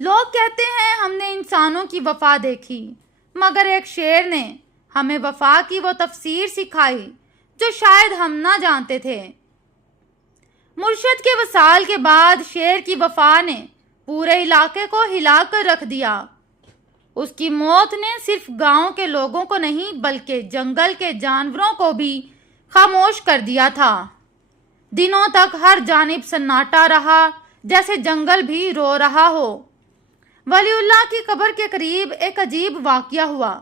لوگ کہتے ہیں ہم نے انسانوں کی وفا دیکھی، مگر ایک شیر نے ہمیں وفا کی وہ تفسیر سکھائی جو شاید ہم نہ جانتے تھے۔ مرشد کے وصال کے بعد شیر کی وفا نے پورے علاقے کو ہلا کر رکھ دیا۔ اس کی موت نے صرف گاؤں کے لوگوں کو نہیں بلکہ جنگل کے جانوروں کو بھی خاموش کر دیا تھا۔ دنوں تک ہر جانب سناٹا رہا، جیسے جنگل بھی رو رہا ہو۔ ولی اللہ کی قبر کے قریب ایک عجیب واقعہ ہوا۔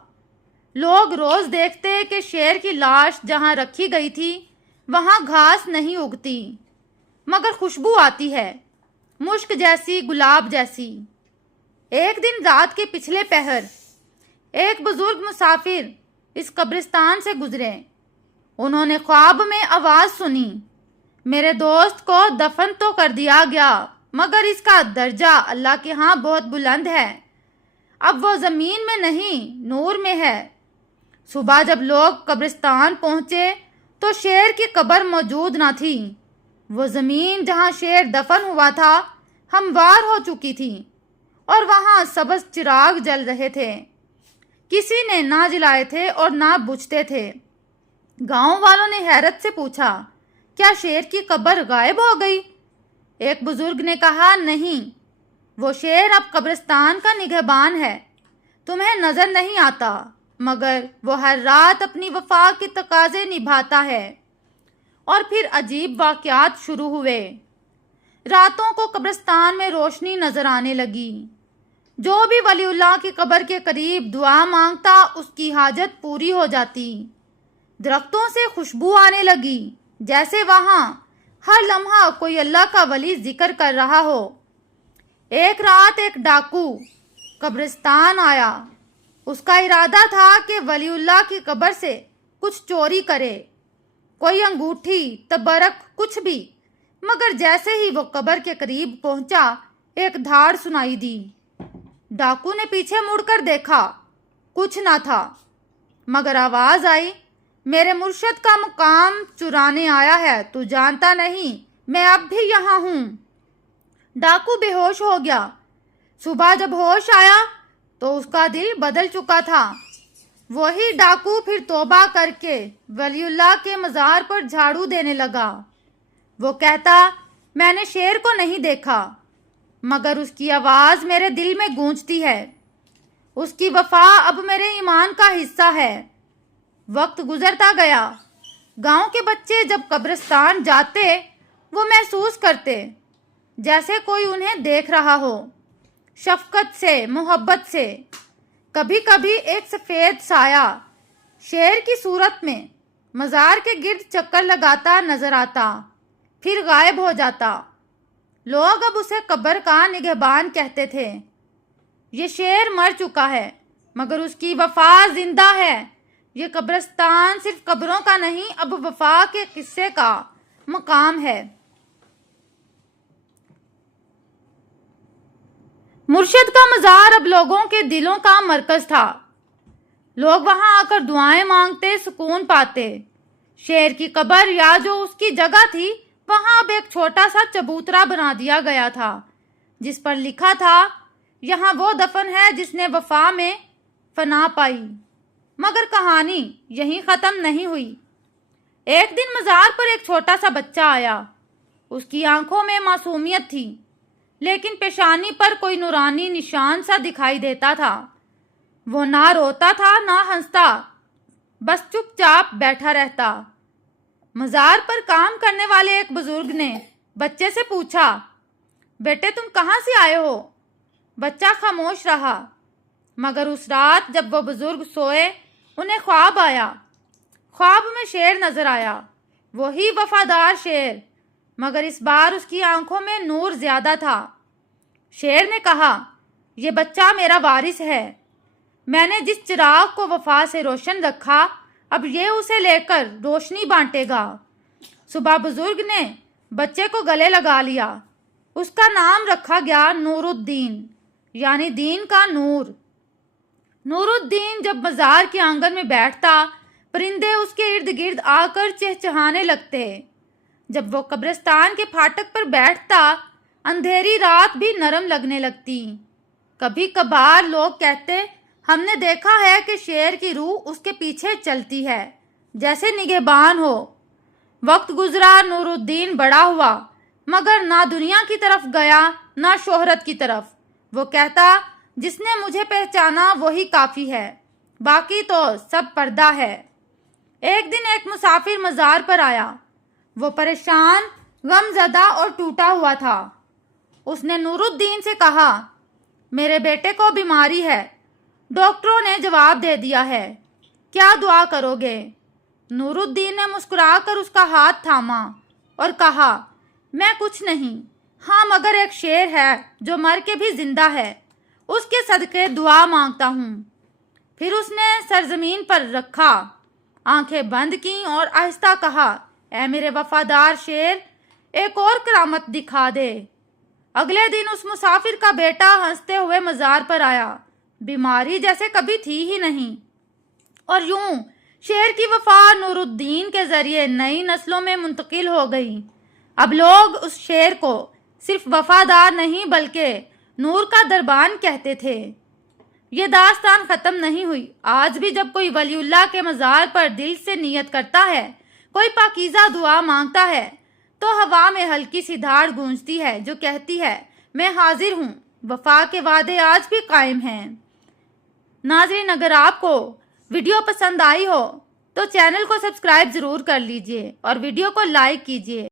لوگ روز دیکھتے کہ شیر کی لاش جہاں رکھی گئی تھی وہاں گھاس نہیں اگتی، مگر خوشبو آتی ہے، مشک جیسی، گلاب جیسی۔ ایک دن رات کے پچھلے پہر ایک بزرگ مسافر اس قبرستان سے گزرے۔ انہوں نے خواب میں آواز سنی، میرے دوست کو دفن تو کر دیا گیا مگر اس کا درجہ اللہ کے ہاں بہت بلند ہے، اب وہ زمین میں نہیں نور میں ہے۔ صبح جب لوگ قبرستان پہنچے تو شیر کی قبر موجود نہ تھی۔ وہ زمین جہاں شیر دفن ہوا تھا ہموار ہو چکی تھی اور وہاں سبز چراغ جل رہے تھے، کسی نے نہ جلائے تھے اور نہ بجھتے تھے۔ گاؤں والوں نے حیرت سے پوچھا، کیا شیر کی قبر غائب ہو گئی؟ ایک بزرگ نے کہا، نہیں، وہ شیر اب قبرستان کا نگہبان ہے، تمہیں نظر نہیں آتا مگر وہ ہر رات اپنی وفا کے تقاضے نبھاتا ہے۔ اور پھر عجیب واقعات شروع ہوئے۔ راتوں کو قبرستان میں روشنی نظر آنے لگی۔ جو بھی ولی اللہ کی قبر کے قریب دعا مانگتا اس کی حاجت پوری ہو جاتی۔ درختوں سے خوشبو آنے لگی، جیسے وہاں ہر لمحہ کوئی اللہ کا ولی ذکر کر رہا ہو۔ ایک رات ایک ڈاکو قبرستان آیا۔ اس کا ارادہ تھا کہ ولی اللہ کی قبر سے کچھ چوری کرے، کوئی انگوٹھی، تبرک، کچھ بھی، مگر جیسے ہی وہ قبر کے قریب پہنچا ایک دھاڑ سنائی دی۔ ڈاکو نے پیچھے مڑ کر دیکھا، کچھ نہ تھا، مگر آواز آئی، میرے مرشد کا مقام چرانے آیا ہے، تو جانتا نہیں میں اب بھی یہاں ہوں۔ ڈاکو بے ہوش ہو گیا۔ صبح جب ہوش آیا تو اس کا دل بدل چکا تھا۔ وہی ڈاکو پھر توبہ کر کے ولی اللہ کے مزار پر جھاڑو دینے لگا۔ وہ کہتا، میں نے شیر کو نہیں دیکھا مگر اس کی آواز میرے دل میں گونجتی ہے، اس کی وفا اب میرے ایمان کا حصہ ہے۔ وقت گزرتا گیا۔ گاؤں کے بچے جب قبرستان جاتے وہ محسوس کرتے جیسے کوئی انہیں دیکھ رہا ہو، شفقت سے، محبت سے۔ کبھی کبھی ایک سفید سایہ شیر کی صورت میں مزار کے گرد چکر لگاتا نظر آتا، پھر غائب ہو جاتا۔ لوگ اب اسے قبر کا نگہبان کہتے تھے۔ یہ شیر مر چکا ہے مگر اس کی وفا زندہ ہے۔ یہ قبرستان صرف قبروں کا نہیں، اب وفا کے قصے کا مقام ہے۔ مرشد کا مزار اب لوگوں کے دلوں کا مرکز تھا۔ لوگ وہاں آ کر دعائیں مانگتے، سکون پاتے۔ شیر کی قبر یا جو اس کی جگہ تھی وہاں اب ایک چھوٹا سا چبوترا بنا دیا گیا تھا جس پر لکھا تھا، یہاں وہ دفن ہے جس نے وفا میں فنا پائی۔ مگر کہانی یہیں ختم نہیں ہوئی۔ ایک دن مزار پر ایک چھوٹا سا بچہ آیا۔ اس کی آنکھوں میں معصومیت تھی لیکن پیشانی پر کوئی نورانی نشان سا دکھائی دیتا تھا۔ وہ نہ روتا تھا نہ ہنستا، بس چپ چاپ بیٹھا رہتا۔ مزار پر کام کرنے والے ایک بزرگ نے بچے سے پوچھا، بیٹے تم کہاں سے آئے ہو؟ بچہ خاموش رہا، مگر اس رات جب وہ بزرگ سوئے انہیں خواب آیا۔ خواب میں شیر نظر آیا، وہی وفادار شیر، مگر اس بار اس کی آنکھوں میں نور زیادہ تھا۔ شیر نے کہا، یہ بچہ میرا وارث ہے، میں نے جس چراغ کو وفا سے روشن رکھا اب یہ اسے لے کر روشنی بانٹے گا۔ صبح بزرگ نے بچے کو گلے لگا لیا۔ اس کا نام رکھا گیا نور الدین، یعنی دین کا نور۔ نور الدین جب مزار کے آنگن میں بیٹھتا پرندے اس کے ارد گرد آ کر چہچہانے لگتے۔ جب وہ قبرستان کے پھاٹک پر بیٹھتا اندھیری رات بھی نرم لگنے لگتی۔ کبھی کبھار لوگ کہتے ہم نے دیکھا ہے کہ شیر کی روح اس کے پیچھے چلتی ہے جیسے نگہبان ہو۔ وقت گزرا، نور الدین بڑا ہوا مگر نہ دنیا کی طرف گیا نہ شہرت کی طرف۔ وہ کہتا جس نے مجھے پہچانا وہی کافی ہے، باقی تو سب پردہ ہے۔ ایک دن ایک مسافر مزار پر آیا۔ وہ پریشان، غم زدہ اور ٹوٹا ہوا تھا۔ اس نے نور الدین سے کہا میرے بیٹے کو بیماری ہے، ڈاکٹروں نے جواب دے دیا ہے، کیا دعا کرو گے؟ نور الدین نے مسکرا کر اس کا ہاتھ تھاما اور کہا میں کچھ نہیں، ہاں مگر ایک شیر ہے جو مر کے بھی زندہ ہے، اس کے صدقے دعا مانگتا ہوں۔ پھر اس نے سرزمین پر رکھا، آنکھیں بند کیں اور آہستہ کہا اے میرے وفادار شیر، ایک اور کرامت دکھا دے۔ اگلے دن اس مسافر کا بیٹا ہنستے ہوئے مزار پر آیا، بیماری جیسے کبھی تھی ہی نہیں، اور یوں شیر کی وفا نور الدین کے ذریعے نئی نسلوں میں منتقل ہو گئی۔ اب لوگ اس شیر کو صرف وفادار نہیں بلکہ نور کا دربان کہتے تھے۔ یہ داستان ختم نہیں ہوئی۔ آج بھی جب کوئی ولی اللہ کے مزار پر دل سے نیت کرتا ہے، کوئی پاکیزہ دعا مانگتا ہے، تو ہوا میں ہلکی سی دھاڑ گونجتی ہے جو کہتی ہے میں حاضر ہوں۔ وفا کے وعدے آج بھی قائم ہیں۔ ناظرین، اگر آپ کو ویڈیو پسند آئی ہو تو چینل کو سبسکرائب ضرور کر لیجئے اور ویڈیو کو لائک کیجئے۔